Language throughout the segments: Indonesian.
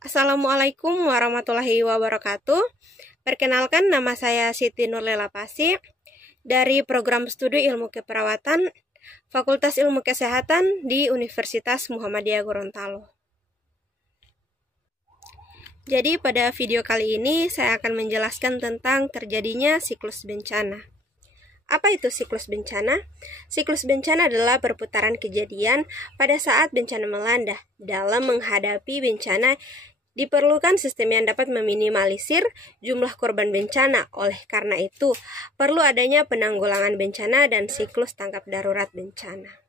Assalamualaikum warahmatullahi wabarakatuh. Perkenalkan, nama saya Siti Nurlela Pasi dari Program Studi Ilmu Keperawatan Fakultas Ilmu Kesehatan di Universitas Muhammadiyah Gorontalo. Jadi pada video kali ini saya akan menjelaskan tentang terjadinya siklus bencana. Apa itu siklus bencana? Siklus bencana adalah perputaran kejadian pada saat bencana melanda. Dalam menghadapi bencana, diperlukan sistem yang dapat meminimalisir jumlah korban bencana. Oleh karena itu, perlu adanya penanggulangan bencana dan siklus tanggap darurat bencana.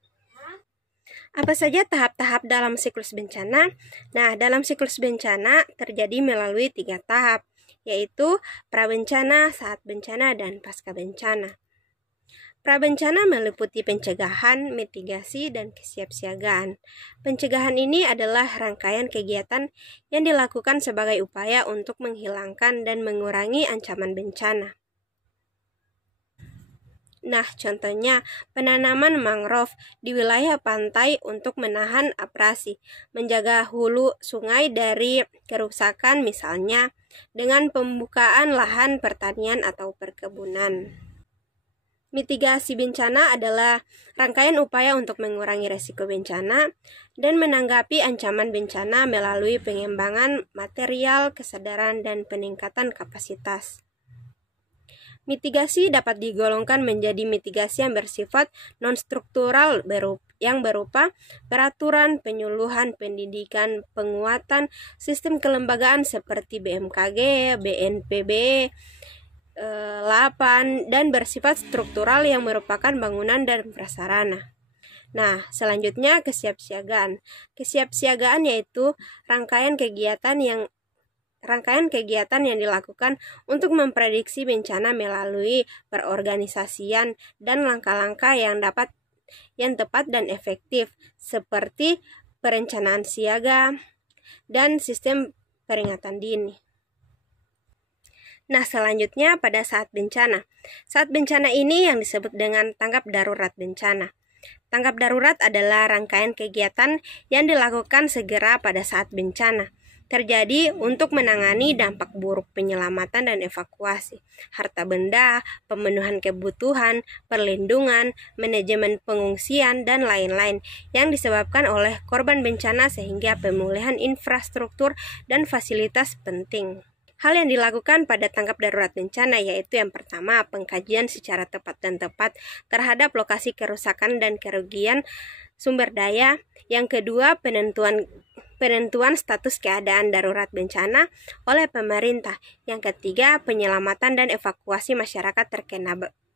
Apa saja tahap-tahap dalam siklus bencana? Nah, dalam siklus bencana terjadi melalui 3 tahap, yaitu prabencana, saat bencana, dan pasca bencana. Prabencana meliputi pencegahan, mitigasi, dan kesiapsiagaan. Pencegahan ini adalah rangkaian kegiatan yang dilakukan sebagai upaya untuk menghilangkan dan mengurangi ancaman bencana. Nah, contohnya penanaman mangrove di wilayah pantai untuk menahan abrasi, menjaga hulu sungai dari kerusakan misalnya dengan pembukaan lahan pertanian atau perkebunan. Mitigasi bencana adalah rangkaian upaya untuk mengurangi resiko bencana dan menanggapi ancaman bencana melalui pengembangan material, kesadaran, dan peningkatan kapasitas. Mitigasi dapat digolongkan menjadi mitigasi yang bersifat non-struktural yang berupa peraturan, penyuluhan, pendidikan, penguatan sistem kelembagaan seperti BMKG, BNPB, 8, dan bersifat struktural yang merupakan bangunan dan prasarana. Nah, selanjutnya kesiapsiagaan. Kesiapsiagaan yaitu rangkaian kegiatan yang dilakukan untuk memprediksi bencana melalui perorganisasian dan langkah-langkah yang tepat dan efektif seperti perencanaan siaga dan sistem peringatan dini. Nah, selanjutnya pada saat bencana. Saat bencana ini yang disebut dengan tanggap darurat bencana. Tanggap darurat adalah rangkaian kegiatan yang dilakukan segera pada saat bencana terjadi untuk menangani dampak buruk, penyelamatan dan evakuasi, harta benda, pemenuhan kebutuhan, perlindungan, manajemen pengungsian, dan lain-lain yang disebabkan oleh korban bencana sehingga pemulihan infrastruktur dan fasilitas penting. Hal yang dilakukan pada tanggap darurat bencana yaitu yang pertama, pengkajian secara tepat terhadap lokasi kerusakan dan kerugian sumber daya. Yang kedua, penentuan status keadaan darurat bencana oleh pemerintah. Yang ketiga, penyelamatan dan evakuasi masyarakat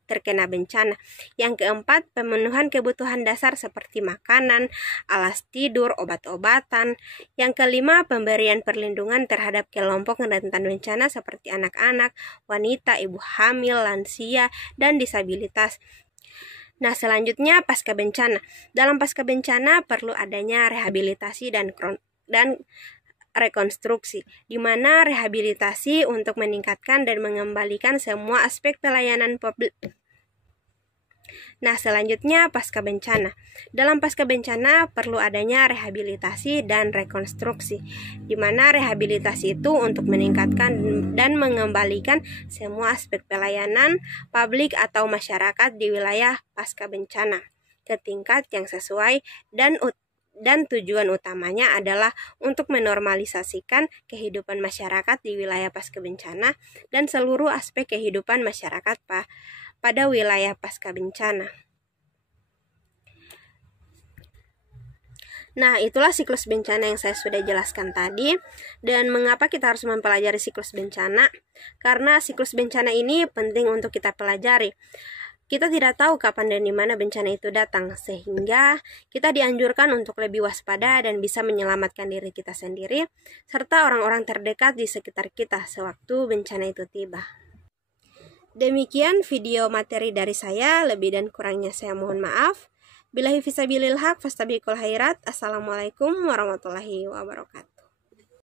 terkena bencana. Yang keempat, pemenuhan kebutuhan dasar seperti makanan, alas tidur, obat-obatan. Yang kelima, pemberian perlindungan terhadap kelompok rentan bencana seperti anak-anak, wanita, ibu hamil, lansia, dan disabilitas. Nah, selanjutnya pasca bencana. Dalam pasca bencana perlu adanya rehabilitasi dan rekonstruksi, di mana rehabilitasi untuk meningkatkan dan mengembalikan semua aspek pelayanan publik. Nah, selanjutnya pasca bencana. Dalam pasca bencana perlu adanya rehabilitasi dan rekonstruksi, di mana rehabilitasi itu untuk meningkatkan dan mengembalikan semua aspek pelayanan publik atau masyarakat di wilayah pasca bencana ke tingkat yang sesuai dan tujuan utamanya adalah untuk menormalisasikan kehidupan masyarakat di wilayah pasca bencana dan seluruh aspek kehidupan masyarakat pada wilayah pasca bencana. Nah, itulah siklus bencana yang saya sudah jelaskan tadi. Dan mengapa kita harus mempelajari siklus bencana? Karena siklus bencana ini penting untuk kita pelajari. Kita tidak tahu kapan dan di mana bencana itu datang, sehingga kita dianjurkan untuk lebih waspada dan bisa menyelamatkan diri kita sendiri, serta orang-orang terdekat di sekitar kita sewaktu bencana itu tiba. Demikian video materi dari saya, lebih dan kurangnya saya mohon maaf. Billahi fisabilil haq fastabiqul khairat. Assalamualaikum warahmatullahi wabarakatuh.